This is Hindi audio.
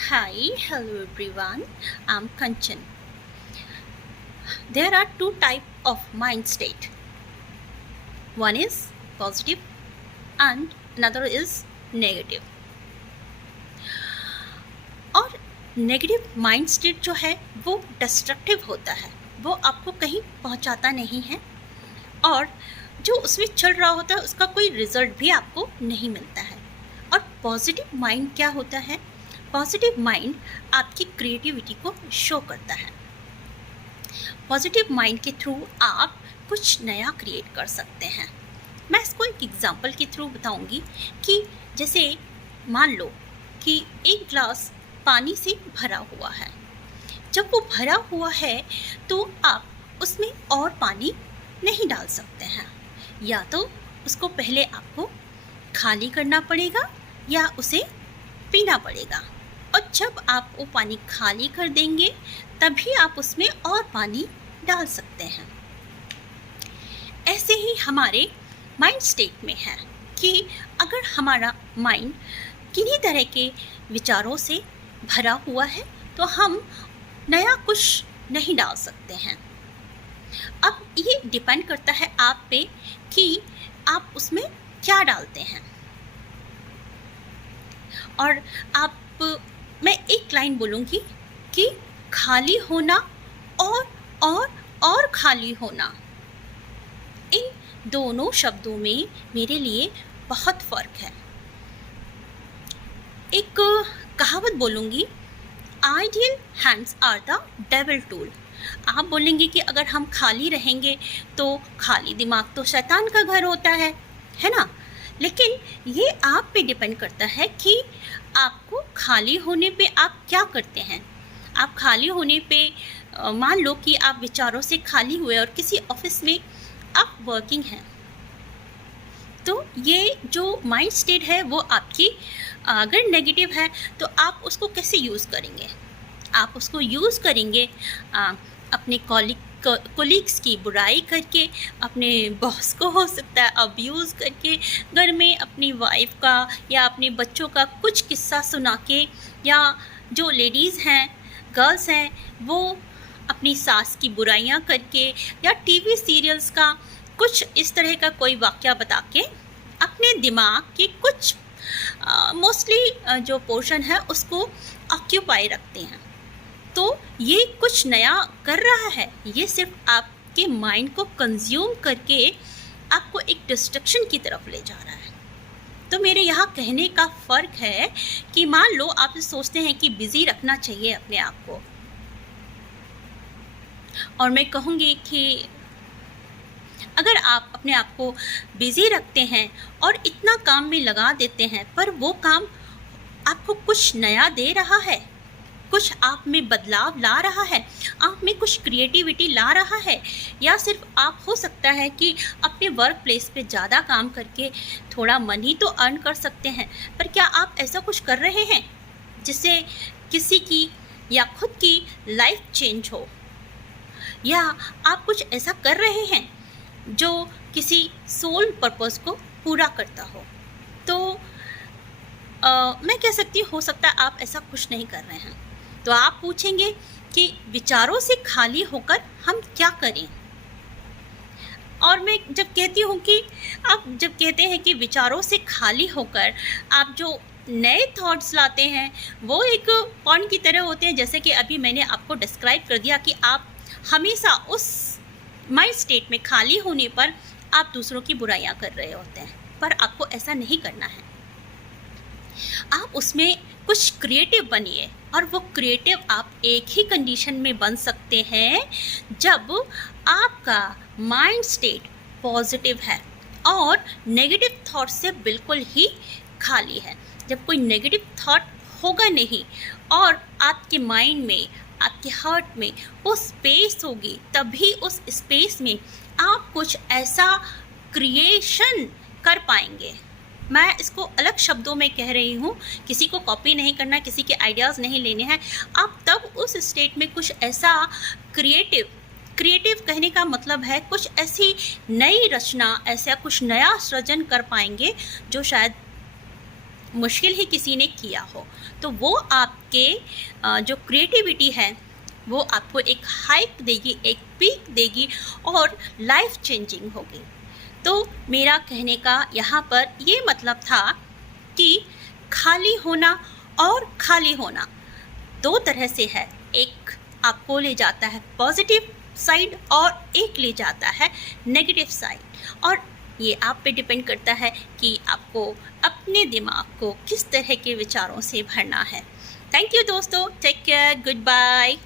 Hi, hello everyone. I'm Kanchan. There are two types of mind state. One is positive and another is negative. और नेगेटिव माइंड स्टेट जो है वो डिस्ट्रक्टिव होता है, वो आपको कहीं पहुंचाता नहीं है और जो उसमें चल रहा होता है उसका कोई रिजल्ट भी आपको नहीं मिलता है। और पॉजिटिव माइंड क्या होता है? पॉजिटिव माइंड आपकी क्रिएटिविटी को शो करता है। पॉजिटिव माइंड के थ्रू आप कुछ नया क्रिएट कर सकते हैं। मैं इसको एक एग्जांपल के थ्रू बताऊंगी कि जैसे मान लो कि एक ग्लास पानी से भरा हुआ है। जब वो भरा हुआ है तो आप उसमें और पानी नहीं डाल सकते हैं, या तो उसको पहले आपको खाली करना पड़ेगा या उसे पीना पड़ेगा। और जब आप वो पानी खाली कर देंगे तभी आप उसमें और पानी डाल सकते हैं। ऐसे ही हमारे माइंड स्टेट में है कि अगर हमारा माइंड किन्हीं तरह के विचारों से भरा हुआ है तो हम नया कुछ नहीं डाल सकते हैं। अब ये डिपेंड करता है आप पे कि आप उसमें क्या डालते हैं। और मैं एक लाइन बोलूँगी कि खाली होना और खाली होना, इन दोनों शब्दों में मेरे लिए बहुत फ़र्क है। एक कहावत बोलूँगी, ideal hands are the devil tool. आप बोलेंगे कि अगर हम खाली रहेंगे तो खाली दिमाग तो शैतान का घर होता है ना? लेकिन ये आप पे डिपेंड करता है कि आपको खाली होने पे आप क्या करते हैं। आप खाली होने पे मान लो कि आप विचारों से खाली हुए और किसी ऑफिस में आप वर्किंग हैं, तो ये जो माइंड स्टेट है वो आपकी अगर नेगेटिव है तो आप उसको कैसे यूज़ करेंगे? आप उसको यूज़ करेंगे अपने कोलीग्स की बुराई करके, अपने बॉस को हो सकता है अब्यूज़ करके, घर में अपनी वाइफ का या अपने बच्चों का कुछ किस्सा सुना के, या जो लेडीज़ हैं, गर्ल्स हैं, वो अपनी सास की बुराइयां करके, या टीवी सीरियल्स का कुछ इस तरह का कोई वाक़या बता के अपने दिमाग के कुछ मोस्टली जो पोर्शन है उसको ऑक्यूपाई रखते हैं। तो ये कुछ नया कर रहा है, ये सिर्फ आपके माइंड को कंज्यूम करके आपको एक डिस्ट्रक्शन की तरफ ले जा रहा है। तो मेरे यहाँ कहने का फ़र्क है कि मान लो आप सोचते हैं कि बिज़ी रखना चाहिए अपने आप को, और मैं कहूँगी कि अगर आप अपने आप को बिज़ी रखते हैं और इतना काम में लगा देते हैं पर वो काम आपको कुछ नया दे रहा है, कुछ आप में बदलाव ला रहा है, आप में कुछ क्रिएटिविटी ला रहा है, या सिर्फ आप हो सकता है कि अपने वर्क प्लेस पे ज़्यादा काम करके थोड़ा मनी तो अर्न कर सकते हैं, पर क्या आप ऐसा कुछ कर रहे हैं जिससे किसी की या खुद की लाइफ चेंज हो, या आप कुछ ऐसा कर रहे हैं जो किसी सोल पर्पस को पूरा करता हो? तो मैं कह सकती हो सकता है आप ऐसा कुछ नहीं कर रहे हैं। तो आप पूछेंगे कि विचारों से खाली होकर हम क्या करें? और मैं जब कहती हूँ कि आप जब कहते हैं कि विचारों से खाली होकर आप जो नए थॉट्स लाते हैं वो एक पॉइंट की तरह होते हैं, जैसे कि अभी मैंने आपको डिस्क्राइब कर दिया कि आप हमेशा उस माइंड स्टेट में खाली होने पर आप दूसरों की बुराइयां कर रहे होते हैं, पर आपको ऐसा नहीं करना है। आप उसमें कुछ क्रिएटिव बनिए, और वो क्रिएटिव आप एक ही कंडीशन में बन सकते हैं जब आपका माइंड स्टेट पॉजिटिव है और नेगेटिव थॉट से बिल्कुल ही खाली है। जब कोई नेगेटिव थॉट होगा नहीं और आपके माइंड में, आपके हार्ट में वो स्पेस होगी, तभी उस स्पेस में आप कुछ ऐसा क्रिएशन कर पाएंगे। मैं इसको अलग शब्दों में कह रही हूँ, किसी को कॉपी नहीं करना, किसी के आइडियाज़ नहीं लेने हैं। आप तब उस स्टेट में कुछ ऐसा क्रिएटिव कहने का मतलब है कुछ ऐसी नई रचना, ऐसा कुछ नया सृजन कर पाएंगे जो शायद मुश्किल ही किसी ने किया हो, तो वो आपके जो क्रिएटिविटी है वो आपको एक हाइक देगी, एक पीक देगी और लाइफ चेंजिंग होगी। तो मेरा कहने का यहाँ पर ये मतलब था कि खाली होना और खाली होना दो तरह से है। एक आपको ले जाता है पॉजिटिव साइड और एक ले जाता है नेगेटिव साइड, और ये आप पे डिपेंड करता है कि आपको अपने दिमाग को किस तरह के विचारों से भरना है। थैंक यू दोस्तों, टेक केयर, गुड बाय।